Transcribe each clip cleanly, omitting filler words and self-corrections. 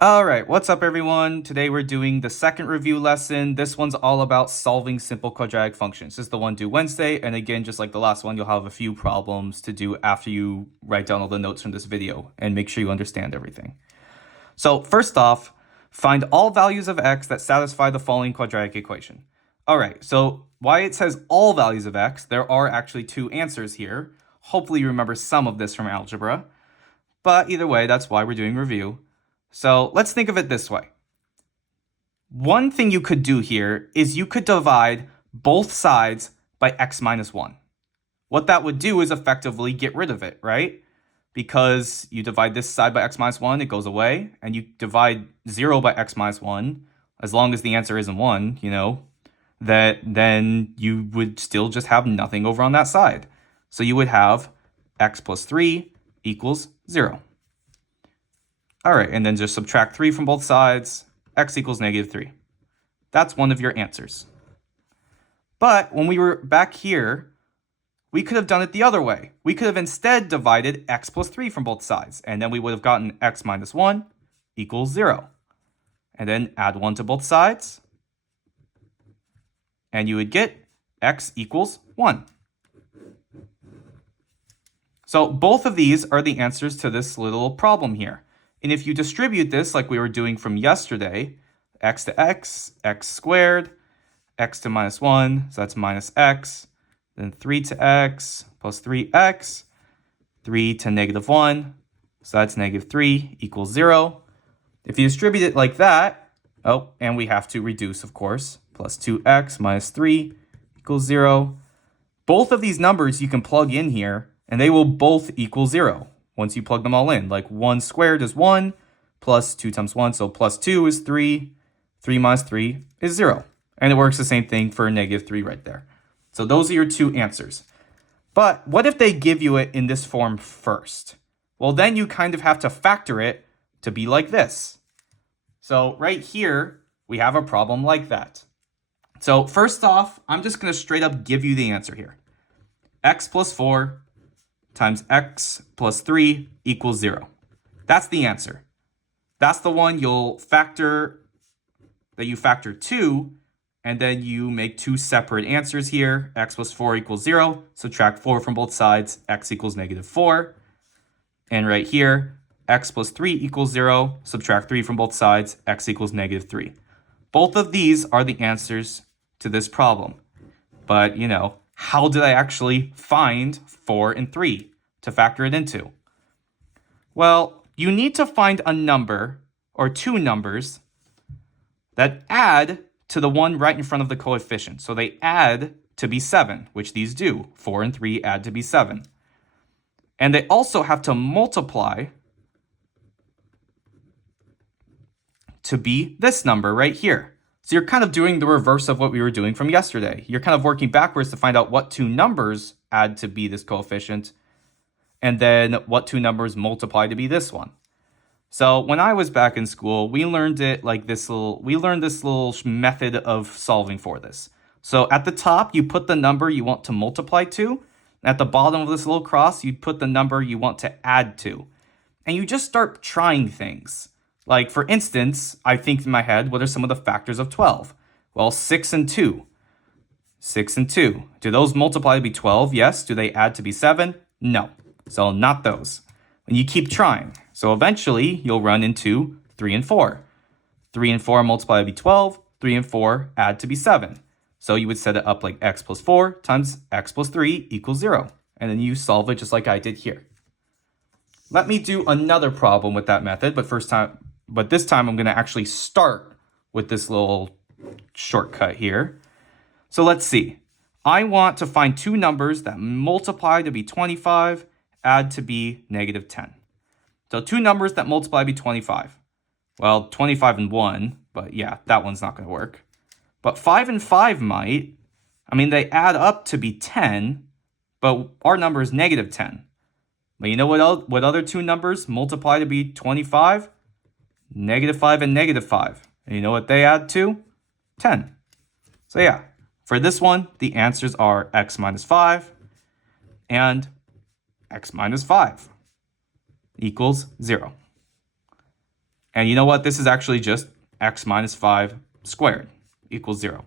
All right, what's up everyone? Today we're doing the second review lesson. This one's all about solving simple quadratic functions. This is the one due Wednesday, and again, just like the last one, you'll have a few problems to do after you write down all the notes from this video and make sure you understand everything. So first off, find all values of x that satisfy the following quadratic equation. All right, so why it says all values of x, there are actually two answers here. Hopefully you remember some of this from algebra, but either way, that's why we're doing review. So let's think of it this way. One thing you could do here is you could divide both sides by x minus 1. What that would do is effectively get rid of it, right? Because you divide this side by x minus 1, it goes away, and you divide 0 by x minus 1, as long as the answer isn't 1, then you would still just have nothing over on that side. So you would have x plus 3 equals 0. All right, and then just subtract 3 from both sides, x equals negative 3. That's one of your answers. But when we were back here, we could have done it the other way. We could have instead divided x plus 3 from both sides, and then we would have gotten x minus 1 equals 0. And then add 1 to both sides, and you would get x equals 1. So both of these are the answers to this little problem here. And if you distribute this like we were doing from yesterday, x to x squared, x to minus 1, so that's minus x, then 3 to x plus 3x, 3 to negative 1, so that's negative 3 equals 0. If you distribute it like that, and we have to reduce, of course, plus 2x minus 3 equals 0. Both of these numbers you can plug in here, and they will both equal 0. Once you plug them all in, like 1 squared is 1, plus 2 times 1, so plus 2 is 3, 3 minus 3 is 0. And it works the same thing for negative 3 right there. So those are your two answers. But what if they give you it in this form first? Well, then you kind of have to factor it to be like this. So right here, we have a problem like that. So first off, I'm just going to straight up give you the answer here. X plus 4 times x plus 3 equals 0. That's the answer. That's the one you factor 2, and then you make two separate answers here. X plus 4 equals 0. Subtract 4 from both sides. X equals negative 4. And right here, x plus 3 equals 0. Subtract 3 from both sides. X equals negative 3. Both of these are the answers to this problem. But, how did I actually find 4 and 3 to factor it into? Well, you need to find a number or two numbers that add to the one right in front of the coefficient. So they add to be 7, which these do. 4 and 3 add to be 7. And they also have to multiply to be this number right here. So you're kind of doing the reverse of what we were doing from yesterday. You're kind of working backwards to find out what two numbers add to be this coefficient, and then what two numbers multiply to be this one. So when I was back in school, we learned it like this little method of solving for this. So at the top, you put the number you want to multiply to. At the bottom of this little cross, you put the number you want to add to. And you just start trying things. Like, for instance, I think in my head, what are some of the factors of 12? Well, 6 and 2. 6 and 2. Do those multiply to be 12? Yes. Do they add to be 7? No. So not those. And you keep trying. So eventually, you'll run into 3 and 4. 3 and 4 multiply to be 12. 3 and 4 add to be 7. So you would set it up like x plus 4 times x plus 3 equals 0. And then you solve it just like I did here. Let me do another problem with that method, but this time I'm going to actually start with this little shortcut here. So let's see. I want to find two numbers that multiply to be 25, add to be negative 10. So two numbers that multiply to be 25. Well, 25 and 1, but yeah, that one's not going to work. But 5 and 5 might. I mean, they add up to be 10, but our number is negative 10. But you know what other two numbers multiply to be 25? Negative 5 and negative 5. And you know what they add to? 10. So yeah, for this one, the answers are x minus 5 and x minus 5 equals 0. And you know what? This is actually just x minus 5 squared equals 0.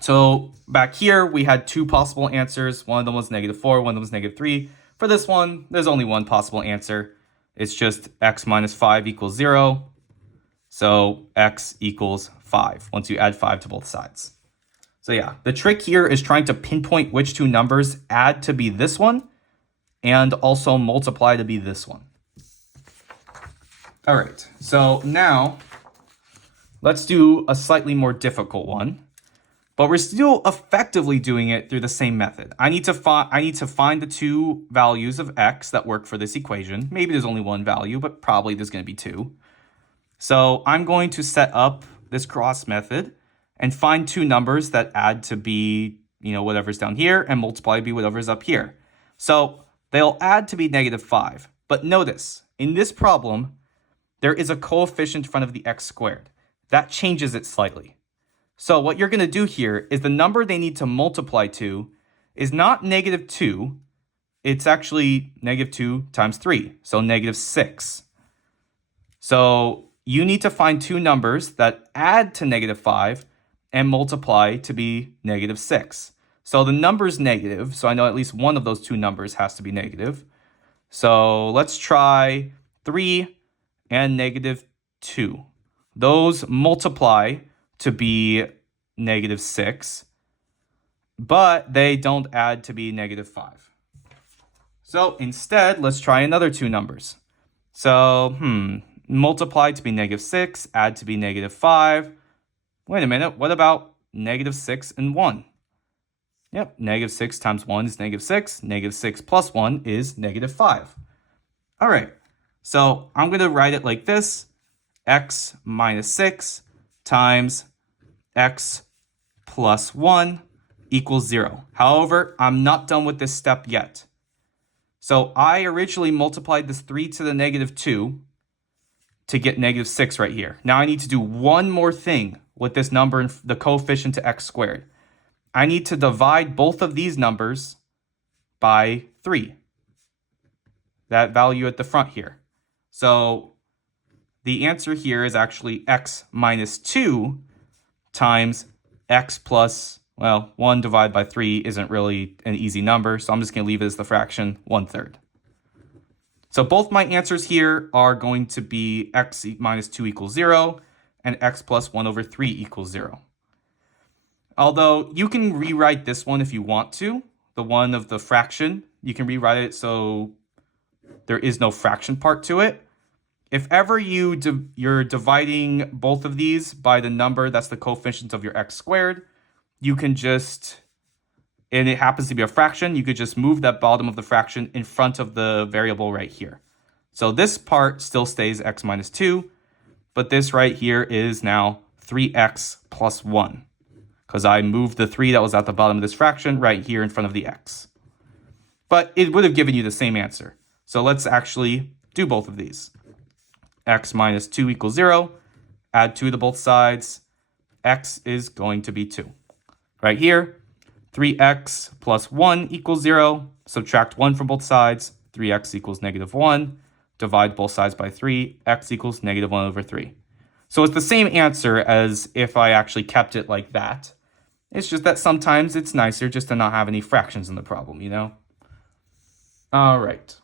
So back here, we had two possible answers. One of them was -4, one of them was -3. For this one, there's only one possible answer. It's just x minus 5 equals 0. So x equals 5 once you add 5 to both sides. So yeah, the trick here is trying to pinpoint which two numbers add to be this one and also multiply to be this one. All right, so now let's do a slightly more difficult one, but we're still effectively doing it through the same method. I need to find the two values of x that work for this equation. Maybe there's only one value, but probably there's going to be two. So I'm going to set up this cross method and find two numbers that add to be, whatever's down here and multiply to be whatever's up here. So they'll add to be -5. But notice, in this problem, there is a coefficient in front of the x squared. That changes it slightly. So what you're going to do here is the number they need to multiply to is not -2. It's actually -2 times 3, so -6. So you need to find two numbers that add to -5 and multiply to be -6. So the number's negative, so I know at least one of those two numbers has to be negative. So let's try 3 and -2. Those multiply to be -6, but they don't add to be -5. So instead, let's try another two numbers. So, multiply to be -6, add to be -5. Wait a minute, what about -6 and 1? Yep, -6 times 1 is -6. -6 plus 1 is -5. All right, so I'm going to write it like this. X minus 6 times x plus 1 equals 0. However, I'm not done with this step yet. So I originally multiplied this 3 to the -2 to get -6 right here. Now I need to do one more thing with this number and the coefficient to x squared. I need to divide both of these numbers by 3. That value at the front here. So the answer here is actually x minus 2 times x plus, 1 divided by 3 isn't really an easy number, so I'm just going to leave it as the fraction 1/3. So both my answers here are going to be x minus 2 equals 0 and x plus 1/3 equals 0. Although you can rewrite this one if you want to, the one of the fraction, you can rewrite it so there is no fraction part to it. If ever you're dividing both of these by the number that's the coefficient of your x squared, you can just, and it happens to be a fraction, you could just move that bottom of the fraction in front of the variable right here. So this part still stays x minus 2, but this right here is now 3x plus 1, because I moved the 3 that was at the bottom of this fraction right here in front of the x. But it would have given you the same answer. So let's actually do both of these. X minus 2 equals 0. Add 2 to both sides. X is going to be 2. Right here, 3x plus 1 equals 0. Subtract 1 from both sides. 3x equals -1. Divide both sides by 3. X equals -1/3. So it's the same answer as if I actually kept it like that. It's just that sometimes it's nicer just to not have any fractions in the problem, All right.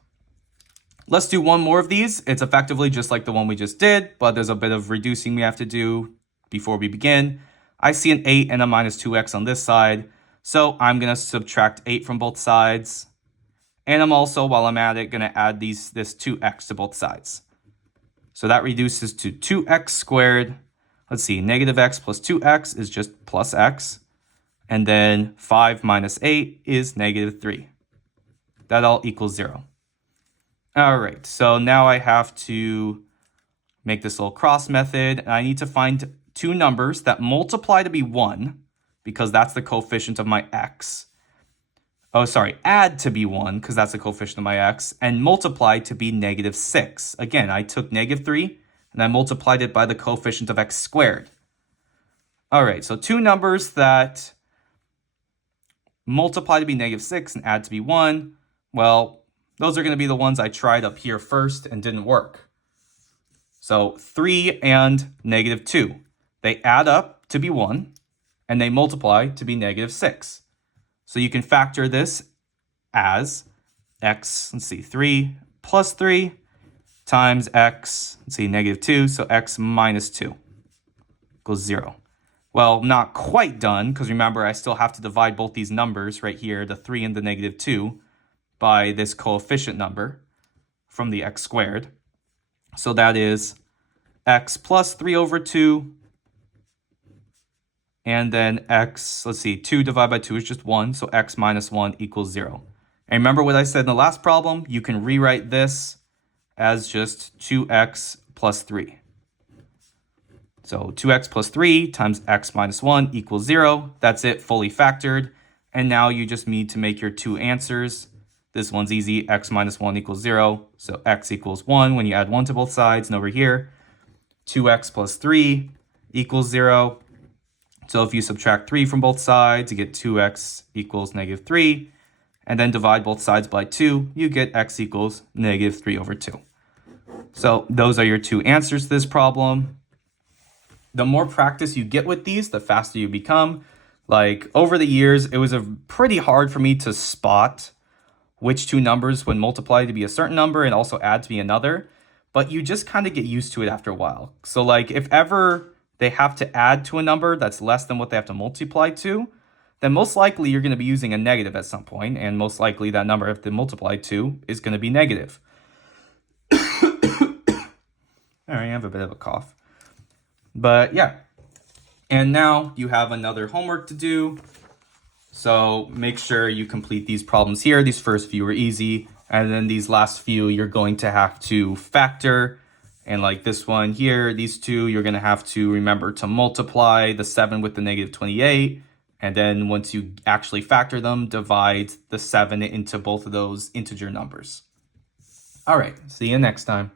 Let's do one more of these. It's effectively just like the one we just did, but there's a bit of reducing we have to do before we begin. I see an 8 and a minus 2x on this side, so I'm going to subtract 8 from both sides. And I'm also, while I'm at it, going to add this 2x to both sides. So that reduces to 2x squared. Let's see, -x plus 2x is just plus x. And then 5 minus 8 is -3. That all equals 0. All right, so now I have to make this little cross method, and I need to find two numbers that multiply to be 1, because that's the coefficient of my x. Oh, sorry, add to be 1, because that's the coefficient of my x, and multiply to be -6. Again, I took -3, and I multiplied it by the coefficient of x squared. All right, so two numbers that multiply to be -6 and add to be 1, well, those are going to be the ones I tried up here first and didn't work. So 3 and negative 2, they add up to be 1, and they multiply to be negative 6. So you can factor this as x, let's see, 3 plus 3 times x, let's see, negative 2, so x minus 2 equals 0. Well, not quite done, because remember, I still have to divide both these numbers right here, the 3 and the negative 2, by this coefficient number from the x squared. So that is x plus 3 over 2, and then x, let's see, 2 divided by 2 is just 1, so x minus 1 equals 0. And remember what I said in the last problem? You can rewrite this as just 2x plus 3. So 2x plus 3 times x minus 1 equals 0. That's it, fully factored. And now you just need to make your two answers. This one's easy, x minus 1 equals 0. So x equals 1 when you add 1 to both sides. And over here, 2x plus 3 equals 0. So if you subtract 3 from both sides, you get 2x equals negative 3. And then divide both sides by 2, you get x equals negative 3 over 2. So those are your two answers to this problem. The more practice you get with these, the faster you become. Like over the years, it was pretty hard for me to spot which two numbers would multiply to be a certain number and also add to be another. But you just kind of get used to it after a while. So like if ever they have to add to a number that's less than what they have to multiply to, then most likely you're going to be using a negative at some point, and most likely that number if they multiply to is going to be negative. All right, I have a bit of a cough. But yeah, and now you have another homework to do. So make sure you complete these problems here. These first few are easy, and then these last few you're going to have to factor. And like this one here, these two, you're going to have to remember to multiply the 7 with the negative 28. And then once you actually factor them, divide the 7 into both of those integer numbers. All right, see you next time.